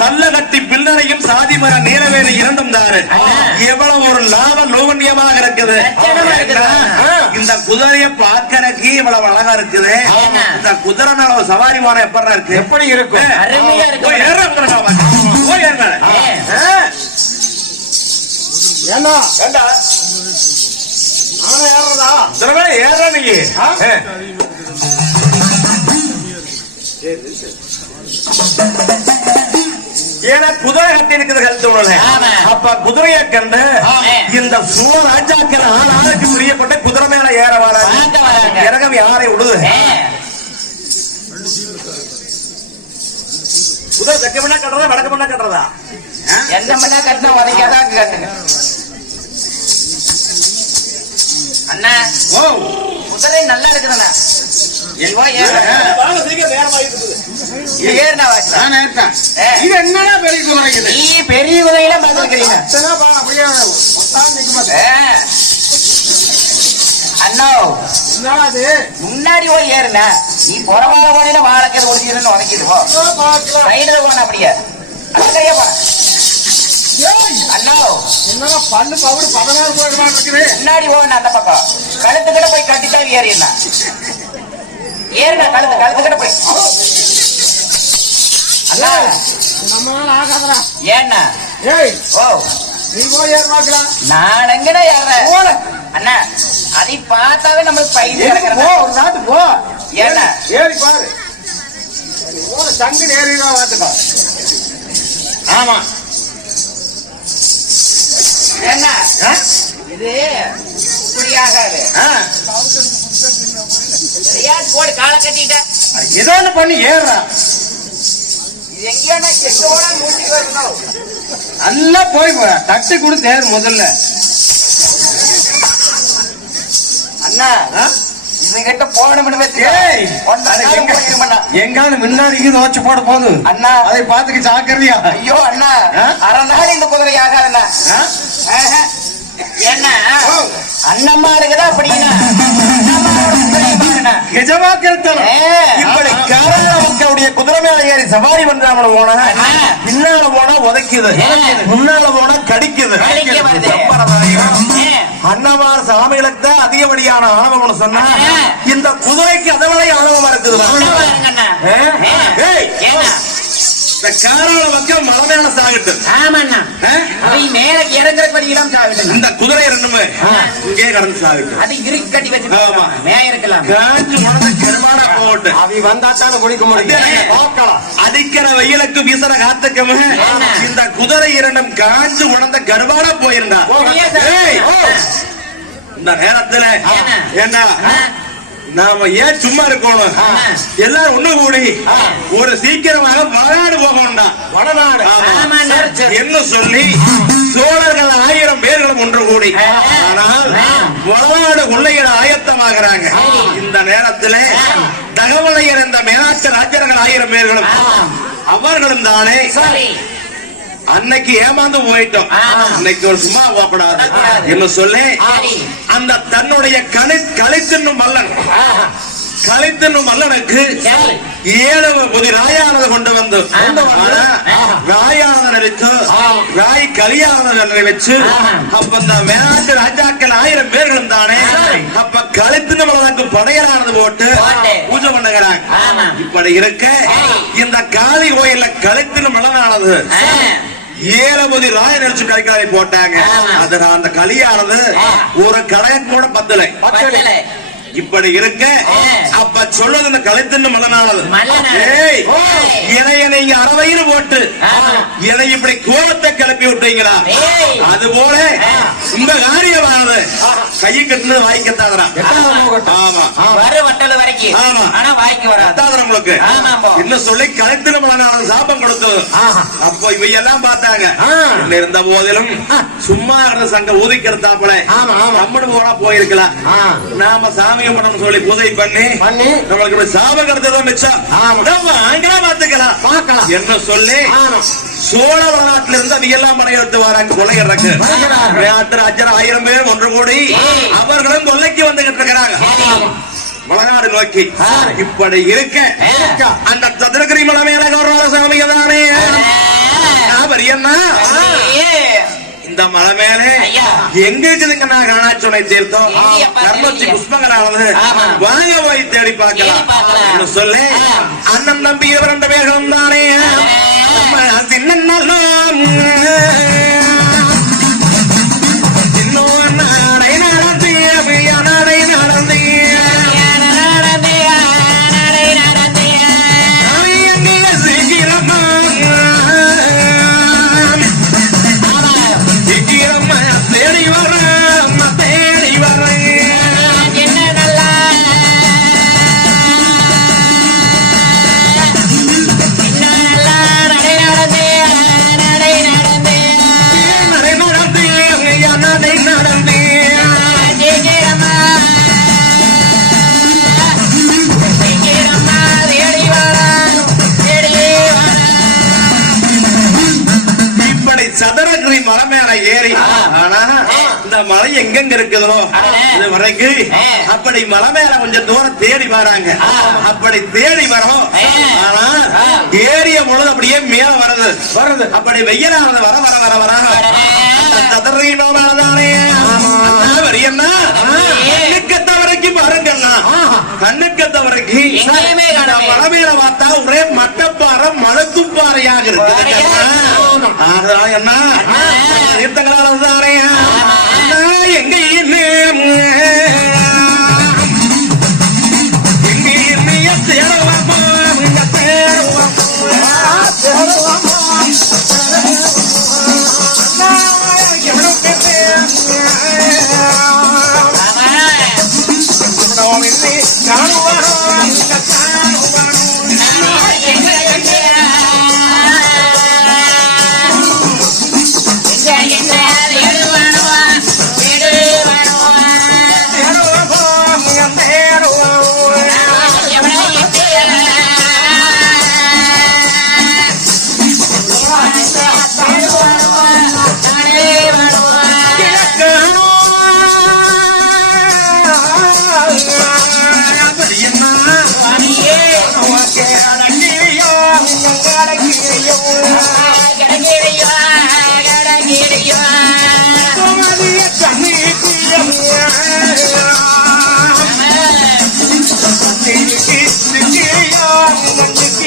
சல்லகத்தி பிள்ளனையும் சாதிமர நீலவேணி இரண்டும் தாரு. எவ்வளவு ஒரு லாப லோகன்யமாக இருக்குது. ஏன்னா, இந்த குதிரைய பார்க்கறதுக்கு இவ்வளவு அழகா இருக்குது. இந்த குதிரை ஒரு சவாரி மானம் எப்படா இருக்கு? எப்படி இருக்கும்? இருக்கு. போய் ஏறுடா குதிரை மேல ஏன்னா குதிரை கட்டி இருக்குது கழுத்து. அப்ப குதிரையை கண்டு. இந்த சுவ ராஜாக்கள் ஆள் ஆளுக்கு பிரியப்பட்ட குதிரை மேல ஏற வராங்க. இறகம் யாரை விடுது? குதிரை தெக்க பண்ணா கட்டுறதா வடக்கு பண்ணா கட்டுறதா? எந்த மண்ணா கட்டினா உதைக்காதான் கட்டுங்க. அண்ணா ஓ. குதிரை நல்லா இருக்குதுண்ணா. என்னடா பெரிய குதிரை இது? நீ பெரிய குதிரையில பார்த்துருக்கிறீங்க இத்தனை பா, அப்படியே ஒத்தாம நிக்க மாட்டேன். அண்ணா? முன்னாடி போய் ஏறுண்ணா நீ புறவாத போனில வாழைக்கிறது ஒடிச்சிருன்னு உதைக்கிது போ. சைடுல போன அப்படியே. அக்கறையா போ. ஏய், அண்ணா. என்னடா பல்லு பவுடு பதினாறு போயிட இருக்குது? முன்னாடி போன அந்த பக்கம். கழுத்துக்கிட்ட போய் கட்டித்தான் ஏறிடா ஏறுண்ணா கழுத்து கழுத்துக்கிட்ட போய். அண்ணா நம்மளால ஆகாதடா. ஏண்ணா ஏய் ஓ. நீ போய் ஏறு பார்க்கலாம் நான் எங்கடா ஏறேன் போல. அண்ணா அதை பார்த்தாவே நம்மளுக்கு பைது போ கிடக்குறதா ஒரு நாட்டு போ. ஏண்ணா? ஏறி பாரு. போல சங்கு நேரிடா பார்த்துக்கோ. ஆமா. ஏண்ணா ஆ? இது ஆகாது. ஆ. சரியாச்சு போடு காலை கட்டிட்ட ஏதோ ஒண்ணு பண்ணி ஏறுறா இது எங்கேயோ எங்க போனா மூஞ்சி வரணும். நல்லா போய் போ. தட்டு கொடுத்து ஏறு முதல்ல. அண்ணா ஆ? இவங்கிட்ட போனோம்னு ஏய், ஒன்றரை அது நாள் எங்க- போயிருமண்ணா எங்கானு முன்னாடிக்கு நோச்சு போட போகுது அண்ணா. அதை பார்த்துக்க ஜாக்கிரதையா. ஐயோ அண்ணா? அரை நாள் இந்த குதிரை ஆகாதுண்ணா. என்ன. அண்ணம்மா இருக்குதா அப்படின்னா இப்படி மக்களுடைய குதிரை மேல ஏறி சவாரி பண்றாமல போனா. பின்னால போனா உதைக்குது. முன்னால போனா கடிக்குது. அன்னமார் சாமிகளுக்கு தான் அதிகப்படியான ஆணவம்னு சொன்னா. இந்த குதிரைக்கு அதை விட ஆணவமா இருக்குது கேரள மக்கள் மலை மேல சாகட்டும் ஆமாண்ணா ஆ? அவை மேல இறங்குற படியெல்லாம் சாவிடுங்க இந்த குதிரை ரெண்டுமே இங்கே கடந்து சாகட்டும் அது இறுக்கி கட்டி வச்சு ஆமா. மேய இருக்கலாம் காஞ்சு உணர்ந்து கருமான போட்டு அவி வந்தாத்தான குடிக்க முடியும் ஏ. பார்க்கலாம் அடிக்கிற வெயிலுக்கு வீசுற காத்துக்கம? இந்த குதிரை இரண்டும் காஞ்சு உணர்ந்த கருவான போயிருந்தா. இந்த நேரத்துல என்ன? நாம ஏன் சும்மா இருக்கணும். எல்லாரும் ஒண்ணு கூடி. ஒரு சீக்கிரமாக வடநாடு போகணும்டா வடநாடு. என்ன சொல்லி சோழர்கள் ஆயிரம் பேர்களும் ஒன்று கூடி. ஆனால். வடநாடு கொள்ளையிட ஆயத்தமாகறாங்க. இந்த நேரத்திலே. தகவலையர் இந்த மேலாட்சி ராஜர்கள் ஆயிரம் பேர்களும். அவர்களும் தானே அன்னைக்கு ஏமாந்து போயிட்டோம் ஆமா. இன்னைக்கு ஒரு சும்மா போகக்கூடாது. என்ன சொல்லி. அந்த தன்னுடைய களி களித்தின்னும் மல்லன் ஆஹா. களித்தின்னும் மல்லனுக்கு. ஏழு புதி ராயானது கொண்டு வந்து. ராயானதை நினைச்சு. ராய் கலியானதை வச்சு ஆமா. அப்ப இந்த மேலாட்டு ராஜாக்கள் ஆயிரம் பேர்களும் தானே சரி. அப்ப களித்தின மல்லனுக்கு படையலானது போட்டு. பூஜை பண்ணுகிறாங்க. இப்படி இருக்க. இந்த காளி கோயில்ல களித்தின மல்லனானது ஏழபதி ராய நடிச்சு கலைக்காரை போட்டாங்க ஆமா. அது அந்த கலியானது. ஒரு கடையம் கூட பத்தலை. இப்படி இருக்க. அப்ப சொல்றது இந்த கலைத்தின்னு மலனானது. இணைய நீங்க அறவையில் போட்டு. என்னை இப்படி கோபத்தை கிளப்பி விட்டீங்களா. அது போல. உங்க காரியமானது கையை கட்டுனது வாய்க்கத்தாதரா மூகட்டம். ஆமா வட்டல் வரைக்கும் ஆமா. ஆனா வாய்க்கு வராது கத்தாதரா உங்களுக்கு ஆமாம்பா. இன்னும் சொல்லி கலைத்தின மலனானது சாபம். அப்போ பார்த்தாங்க இருந்த போதிலும் சும்மா இருந்த சங்க ஊதிக்கிறதாப்புல. நம்மளும் போனா போயிருக்கலாம். நாம சாமி சொல்லி பூஜை பண்ணி பண்ணி நம்மளுக்கு சாபம் கிடைச்சதான் மிச்சம் ஆமா. நம்ம அங்கே பார்த்துக்கலாம் பார்க்கலாம். என்ன சொல்லி. சோழ வரலாற்றுல இருந்து அவங்க எல்லாம் படையெடுத்து வராங்க வருகிறார்கள். விளையாட்டு ராஜர் ஆயிரம் பேர் ஒன்று கூடி. அவர்களும் கொள்ளைக்கு வந்துகிட்டு இருக்கிறாங்க. மலைநாடு நோக்கி. இப்படி இருக்க. அந்த சதுரகிரி மலை மேல கௌரவ சாமி தானே என்ன? இந்த மலை மேலே. எங்க இருக்குதுங்க நான் காணாச்சோனை சேர்த்தோம்? கர்மச்சி புஷ்பங்களானது. வாங்க போய் தேடி பார்க்கலாம். சொல்லி. அண்ணன் தம்பி இவர் ரெண்டு பேரும் தானே? சின்ன சதுரகிரி மலை மேல ஏறி ஆனா இந்த மலை எங்கெங்க இருக்குதோ? இது வரைக்கும் அப்படி மலை மேல கொஞ்சம் தூரம் தேடி வராங்க. அப்படி தேடி வரோம். ஆனா ஏறிய பொழுது அப்படியே மேல வருது வருது அப்படி வெயிலானது வர வர வர வர. சதுரகிரி வரியண்ணா கண்ணுக்கத்த வரைக்கும் பாருங்கண்ணா. கண்ணுக்கத்த வரைக்கும். மலை மேல பார்த்தா ஒரே மட்டப்பாறை மலக்குப்பாறையாக இருக்குது பாறையா? அதனால என்ன? தீர்த்தங்களால வந்தாரே அண்ணா,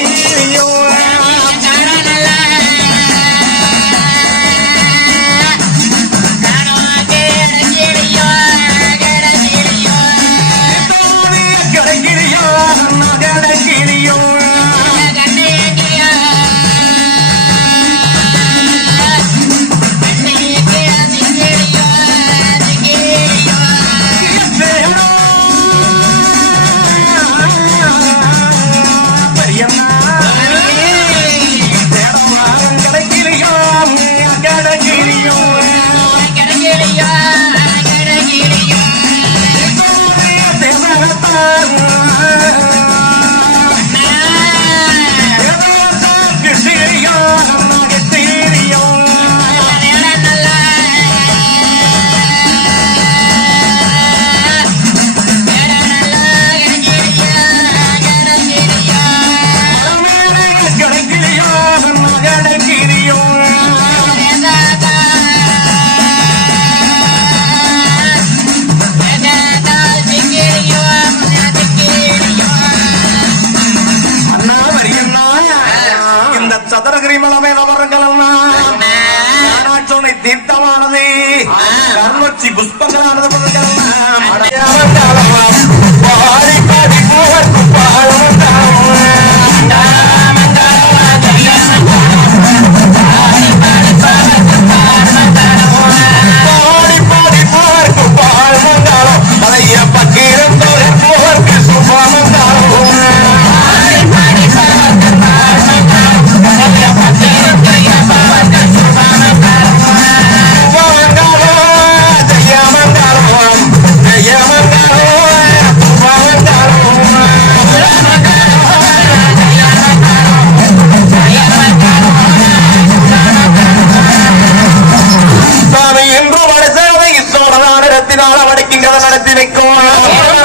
அண்ணா சதுரகிரி மலை மேல வரங்களெல்லாம் நானாச்சோனை நடத்தி வைக்கும்.